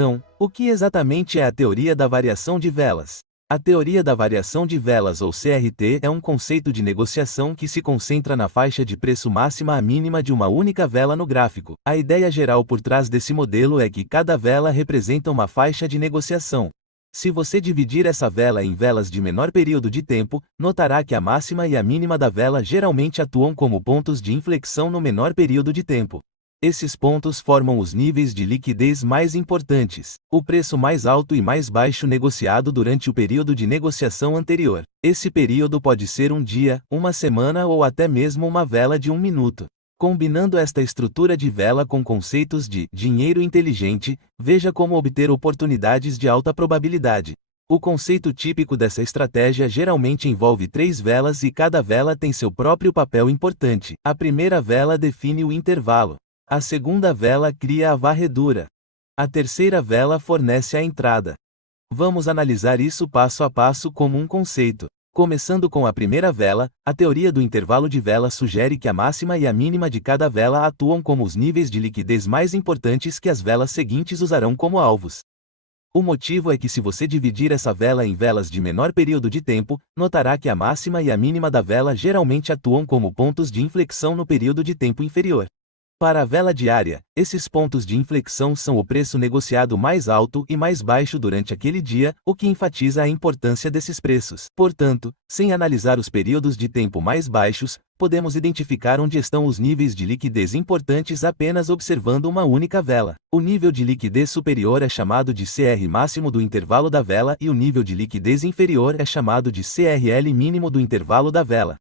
Então, o que exatamente é a teoria da variação de velas? A teoria da variação de velas ou CRT é um conceito de negociação que se concentra na faixa de preço máxima a mínima de uma única vela no gráfico. A ideia geral por trás desse modelo é que cada vela representa uma faixa de negociação. Se você dividir essa vela em velas de menor período de tempo, notará que a máxima e a mínima da vela geralmente atuam como pontos de inflexão no menor período de tempo. Esses pontos formam os níveis de liquidez mais importantes, o preço mais alto e mais baixo negociado durante o período de negociação anterior. Esse período pode ser um dia, uma semana ou até mesmo uma vela de 1 minuto. Combinando esta estrutura de vela com conceitos de dinheiro inteligente, veja como obter oportunidades de alta probabilidade. O conceito típico dessa estratégia geralmente envolve 3 velas e cada vela tem seu próprio papel importante. A primeira vela define o intervalo. A segunda vela cria a varredura. A terceira vela fornece a entrada. Vamos analisar isso passo a passo como um conceito. Começando com a primeira vela, a teoria do intervalo de vela sugere que a máxima e a mínima de cada vela atuam como os níveis de liquidez mais importantes que as velas seguintes usarão como alvos. O motivo é que se você dividir essa vela em velas de menor período de tempo, notará que a máxima e a mínima da vela geralmente atuam como pontos de inflexão no período de tempo inferior. Para a vela diária, esses pontos de inflexão são o preço negociado mais alto e mais baixo durante aquele dia, o que enfatiza a importância desses preços. Portanto, sem analisar os períodos de tempo mais baixos, podemos identificar onde estão os níveis de liquidez importantes apenas observando uma única vela. O nível de liquidez superior é chamado de CR máximo do intervalo da vela e o nível de liquidez inferior é chamado de CRL mínimo do intervalo da vela.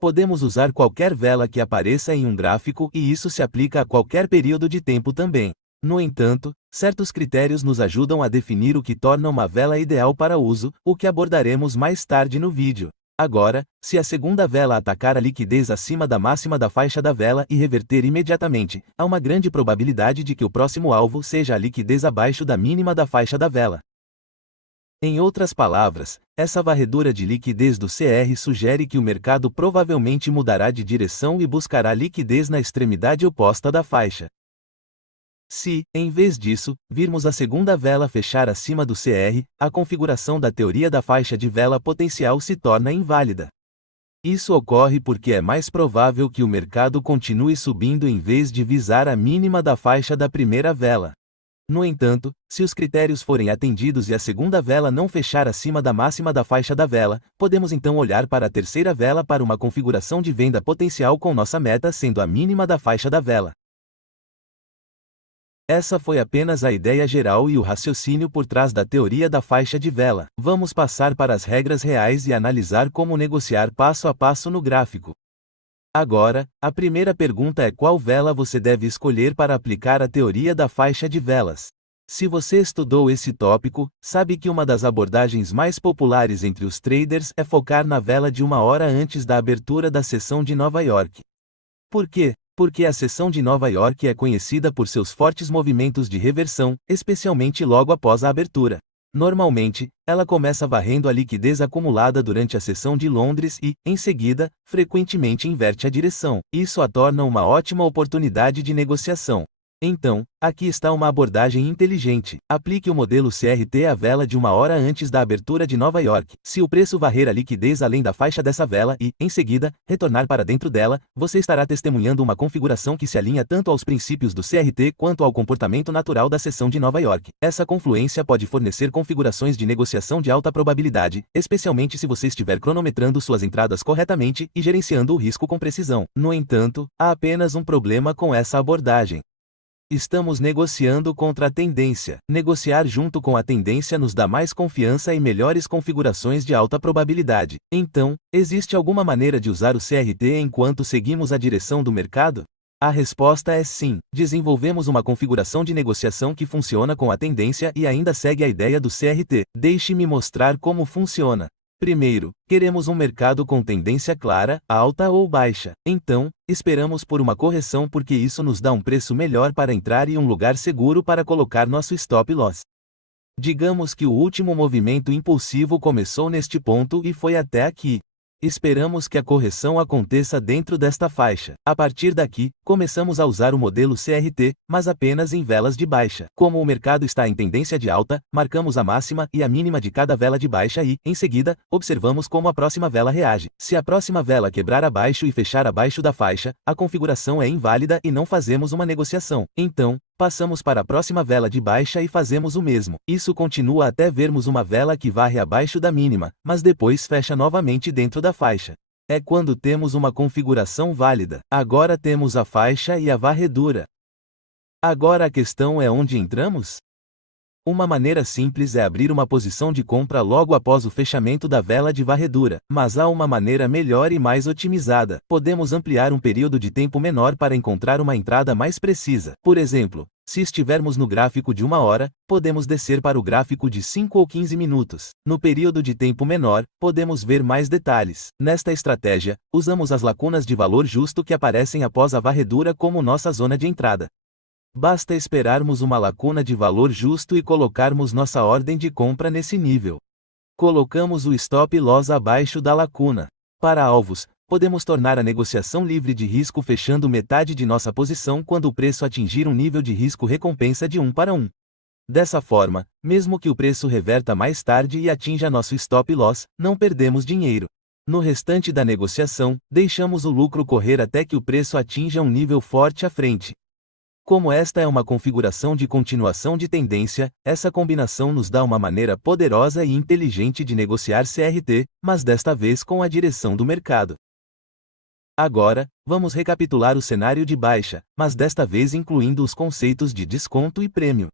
Podemos usar qualquer vela que apareça em um gráfico e isso se aplica a qualquer período de tempo também. No entanto, certos critérios nos ajudam a definir o que torna uma vela ideal para uso, o que abordaremos mais tarde no vídeo. Agora, se a segunda vela atacar a liquidez acima da máxima da faixa da vela e reverter imediatamente, há uma grande probabilidade de que o próximo alvo seja a liquidez abaixo da mínima da faixa da vela. Em outras palavras, essa varredura de liquidez do CR sugere que o mercado provavelmente mudará de direção e buscará liquidez na extremidade oposta da faixa. Se, em vez disso, virmos a segunda vela fechar acima do CR, a configuração da teoria da faixa de vela potencial se torna inválida. Isso ocorre porque é mais provável que o mercado continue subindo em vez de visar a mínima da faixa da primeira vela. No entanto, se os critérios forem atendidos e a segunda vela não fechar acima da máxima da faixa da vela, podemos então olhar para a terceira vela para uma configuração de venda potencial com nossa meta sendo a mínima da faixa da vela. Essa foi apenas a ideia geral e o raciocínio por trás da teoria da faixa de vela. Vamos passar para as regras reais e analisar como negociar passo a passo no gráfico. Agora, a primeira pergunta é qual vela você deve escolher para aplicar a teoria da faixa de velas. Se você estudou esse tópico, sabe que uma das abordagens mais populares entre os traders é focar na vela de 1 hora antes da abertura da sessão de Nova York. Por quê? Porque a sessão de Nova York é conhecida por seus fortes movimentos de reversão, especialmente logo após a abertura. Normalmente, ela começa varrendo a liquidez acumulada durante a sessão de Londres e, em seguida, frequentemente inverte a direção. Isso a torna uma ótima oportunidade de negociação. Então, aqui está uma abordagem inteligente. Aplique o modelo CRT à vela de 1 hora antes da abertura de Nova York. Se o preço varrer a liquidez além da faixa dessa vela e, em seguida, retornar para dentro dela, você estará testemunhando uma configuração que se alinha tanto aos princípios do CRT quanto ao comportamento natural da sessão de Nova York. Essa confluência pode fornecer configurações de negociação de alta probabilidade, especialmente se você estiver cronometrando suas entradas corretamente e gerenciando o risco com precisão. No entanto, há apenas um problema com essa abordagem. Estamos negociando contra a tendência. Negociar junto com a tendência nos dá mais confiança e melhores configurações de alta probabilidade. Então, existe alguma maneira de usar o CRT enquanto seguimos a direção do mercado? A resposta é sim. Desenvolvemos uma configuração de negociação que funciona com a tendência e ainda segue a ideia do CRT. Deixe-me mostrar como funciona. Primeiro, queremos um mercado com tendência clara, alta ou baixa. Então, esperamos por uma correção porque isso nos dá um preço melhor para entrar e um lugar seguro para colocar nosso stop loss. Digamos que o último movimento impulsivo começou neste ponto e foi até aqui. Esperamos que a correção aconteça dentro desta faixa. A partir daqui, começamos a usar o modelo CRT, mas apenas em velas de baixa. Como o mercado está em tendência de alta, marcamos a máxima e a mínima de cada vela de baixa e, em seguida, observamos como a próxima vela reage. Se a próxima vela quebrar abaixo e fechar abaixo da faixa, a configuração é inválida e não fazemos uma negociação. Então, passamos para a próxima vela de baixa e fazemos o mesmo. Isso continua até vermos uma vela que varre abaixo da mínima, mas depois fecha novamente dentro da faixa. É quando temos uma configuração válida. Agora temos a faixa e a varredura. Agora a questão é onde entramos? Uma maneira simples é abrir uma posição de compra logo após o fechamento da vela de varredura, mas há uma maneira melhor e mais otimizada. Podemos ampliar um período de tempo menor para encontrar uma entrada mais precisa. Por exemplo, se estivermos no gráfico de 1 hora, podemos descer para o gráfico de 5 ou 15 minutos. No período de tempo menor, podemos ver mais detalhes. Nesta estratégia, usamos as lacunas de valor justo que aparecem após a varredura como nossa zona de entrada. Basta esperarmos uma lacuna de valor justo e colocarmos nossa ordem de compra nesse nível. Colocamos o stop loss abaixo da lacuna. Para alvos, podemos tornar a negociação livre de risco fechando metade de nossa posição quando o preço atingir um nível de risco-recompensa de 1:1. Dessa forma, mesmo que o preço reverta mais tarde e atinja nosso stop loss, não perdemos dinheiro. No restante da negociação, deixamos o lucro correr até que o preço atinja um nível forte à frente. Como esta é uma configuração de continuação de tendência, essa combinação nos dá uma maneira poderosa e inteligente de negociar CRT, mas desta vez com a direção do mercado. Agora, vamos recapitular o cenário de baixa, mas desta vez incluindo os conceitos de desconto e prêmio.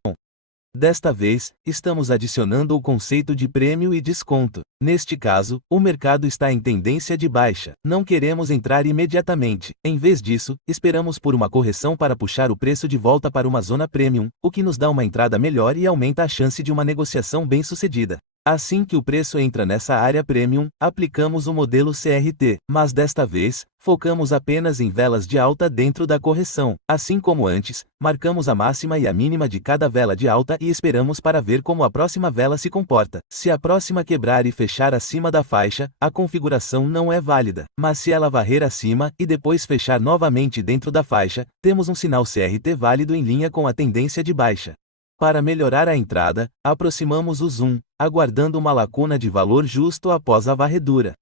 Desta vez, estamos adicionando o conceito de prêmio e desconto. Neste caso, o mercado está em tendência de baixa. Não queremos entrar imediatamente. Em vez disso, esperamos por uma correção para puxar o preço de volta para uma zona premium, o que nos dá uma entrada melhor e aumenta a chance de uma negociação bem-sucedida. Assim que o preço entra nessa área premium, aplicamos o modelo CRT, mas desta vez, focamos apenas em velas de alta dentro da correção. Assim como antes, marcamos a máxima e a mínima de cada vela de alta e esperamos para ver como a próxima vela se comporta. Se a próxima quebrar e fechar acima da faixa, a configuração não é válida. Mas se ela varrer acima e depois fechar novamente dentro da faixa, temos um sinal CRT válido em linha com a tendência de baixa. Para melhorar a entrada, aproximamos o zoom, aguardando uma lacuna de valor justo após a varredura.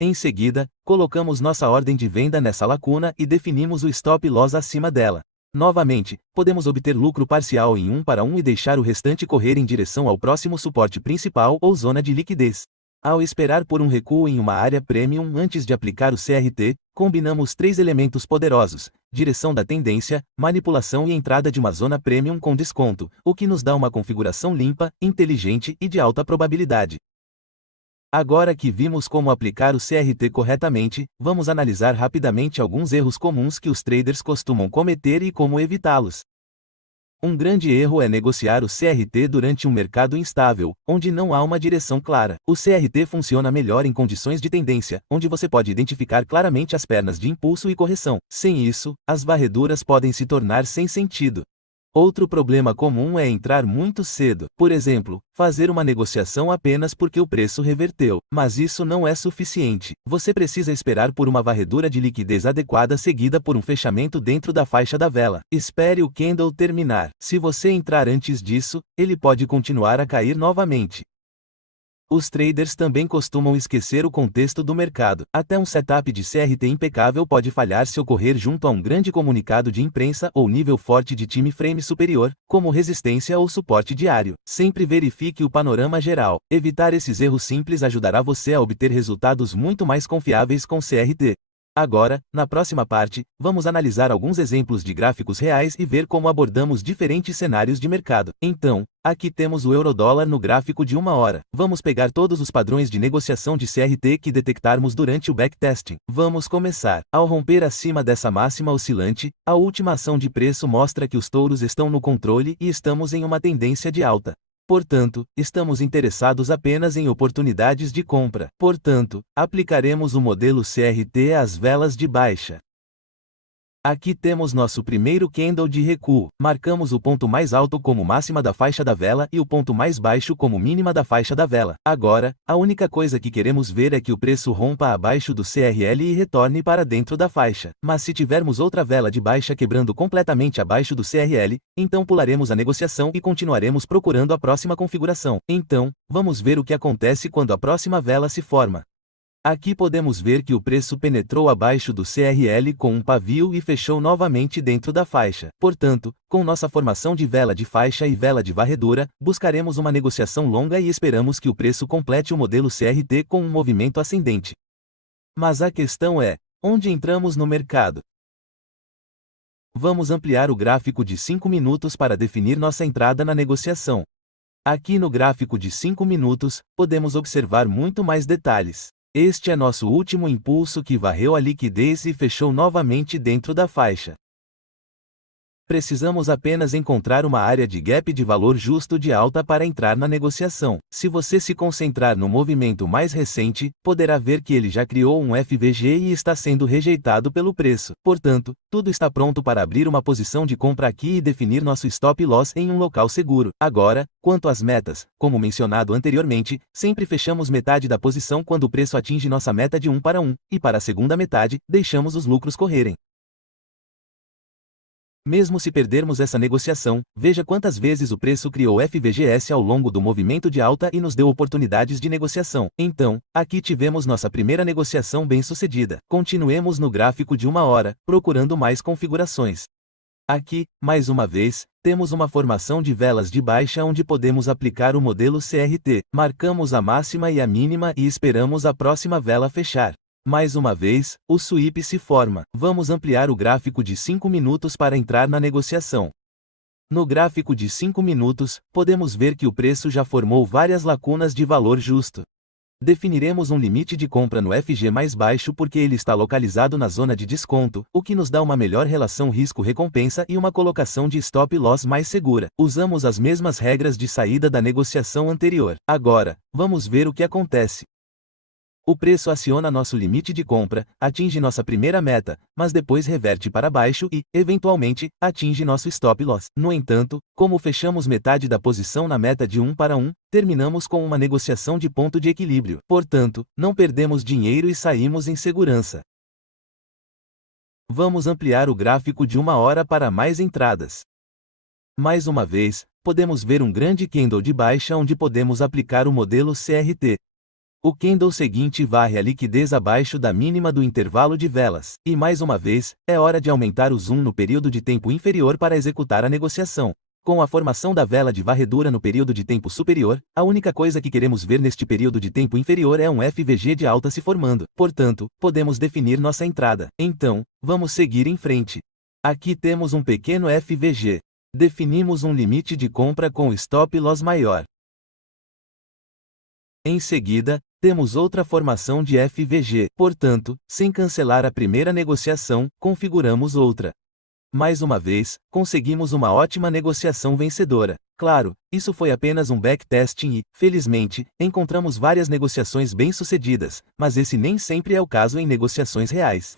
Em seguida, colocamos nossa ordem de venda nessa lacuna e definimos o stop loss acima dela. Novamente, podemos obter lucro parcial em 1:1 e deixar o restante correr em direção ao próximo suporte principal ou zona de liquidez. Ao esperar por um recuo em uma área premium antes de aplicar o CRT, combinamos 3 elementos poderosos: direção da tendência, manipulação e entrada de uma zona premium com desconto, o que nos dá uma configuração limpa, inteligente e de alta probabilidade. Agora que vimos como aplicar o CRT corretamente, vamos analisar rapidamente alguns erros comuns que os traders costumam cometer e como evitá-los. Um grande erro é negociar o CRT durante um mercado instável, onde não há uma direção clara. O CRT funciona melhor em condições de tendência, onde você pode identificar claramente as pernas de impulso e correção. Sem isso, as varreduras podem se tornar sem sentido. Outro problema comum é entrar muito cedo. Por exemplo, fazer uma negociação apenas porque o preço reverteu. Mas isso não é suficiente. Você precisa esperar por uma varredura de liquidez adequada seguida por um fechamento dentro da faixa da vela. Espere o candle terminar. Se você entrar antes disso, ele pode continuar a cair novamente. Os traders também costumam esquecer o contexto do mercado. Até um setup de CRT impecável pode falhar se ocorrer junto a um grande comunicado de imprensa ou nível forte de time frame superior, como resistência ou suporte diário. Sempre verifique o panorama geral. Evitar esses erros simples ajudará você a obter resultados muito mais confiáveis com CRT. Agora, na próxima parte, vamos analisar alguns exemplos de gráficos reais e ver como abordamos diferentes cenários de mercado. Então, aqui temos o euro-dólar no gráfico de 1 hora. Vamos pegar todos os padrões de negociação de CRT que detectarmos durante o backtesting. Vamos começar. Ao romper acima dessa máxima oscilante, a última ação de preço mostra que os touros estão no controle e estamos em uma tendência de alta. Portanto, estamos interessados apenas em oportunidades de compra. Portanto, aplicaremos o modelo CRT às velas de baixa. Aqui temos nosso primeiro candle de recuo. Marcamos o ponto mais alto como máxima da faixa da vela e o ponto mais baixo como mínima da faixa da vela. Agora, a única coisa que queremos ver é que o preço rompa abaixo do CRL e retorne para dentro da faixa. Mas se tivermos outra vela de baixa quebrando completamente abaixo do CRL, então pularemos a negociação e continuaremos procurando a próxima configuração. Então, vamos ver o que acontece quando a próxima vela se forma. Aqui podemos ver que o preço penetrou abaixo do CRL com um pavio e fechou novamente dentro da faixa. Portanto, com nossa formação de vela de faixa e vela de varredura, buscaremos uma negociação longa e esperamos que o preço complete o modelo CRT com um movimento ascendente. Mas a questão é, onde entramos no mercado? Vamos ampliar o gráfico de 5 minutos para definir nossa entrada na negociação. Aqui no gráfico de 5 minutos, podemos observar muito mais detalhes. Este é nosso último impulso que varreu a liquidez e fechou novamente dentro da faixa. Precisamos apenas encontrar uma área de gap de valor justo de alta para entrar na negociação. Se você se concentrar no movimento mais recente, poderá ver que ele já criou um FVG e está sendo rejeitado pelo preço. Portanto, tudo está pronto para abrir uma posição de compra aqui e definir nosso stop loss em um local seguro. Agora, quanto às metas, como mencionado anteriormente, sempre fechamos metade da posição quando o preço atinge nossa meta de 1 para 1, e para a segunda metade, deixamos os lucros correrem. Mesmo se perdermos essa negociação, veja quantas vezes o preço criou FVGS ao longo do movimento de alta e nos deu oportunidades de negociação. Então, aqui tivemos nossa primeira negociação bem-sucedida. Continuemos no gráfico de 1 hora, procurando mais configurações. Aqui, mais uma vez, temos uma formação de velas de baixa onde podemos aplicar o modelo CRT. Marcamos a máxima e a mínima e esperamos a próxima vela fechar. Mais uma vez, o sweep se forma. Vamos ampliar o gráfico de 5 minutos para entrar na negociação. No gráfico de 5 minutos, podemos ver que o preço já formou várias lacunas de valor justo. Definiremos um limite de compra no FG mais baixo porque ele está localizado na zona de desconto, o que nos dá uma melhor relação risco-recompensa e uma colocação de stop loss mais segura. Usamos as mesmas regras de saída da negociação anterior. Agora, vamos ver o que acontece. O preço aciona nosso limite de compra, atinge nossa primeira meta, mas depois reverte para baixo e, eventualmente, atinge nosso stop loss. No entanto, como fechamos metade da posição na meta de 1 para 1, terminamos com uma negociação de ponto de equilíbrio. Portanto, não perdemos dinheiro e saímos em segurança. Vamos ampliar o gráfico de 1 hora para mais entradas. Mais uma vez, podemos ver um grande candle de baixa onde podemos aplicar o modelo CRT. O candle seguinte varre a liquidez abaixo da mínima do intervalo de velas. E mais uma vez, é hora de aumentar o zoom no período de tempo inferior para executar a negociação. Com a formação da vela de varredura no período de tempo superior, a única coisa que queremos ver neste período de tempo inferior é um FVG de alta se formando. Portanto, podemos definir nossa entrada. Então, vamos seguir em frente. Aqui temos um pequeno FVG. Definimos um limite de compra com stop loss maior. Em seguida, temos outra formação de FVG. Portanto, sem cancelar a primeira negociação, configuramos outra. Mais uma vez, conseguimos uma ótima negociação vencedora. Claro, isso foi apenas um backtesting e, felizmente, encontramos várias negociações bem-sucedidas, mas esse nem sempre é o caso em negociações reais.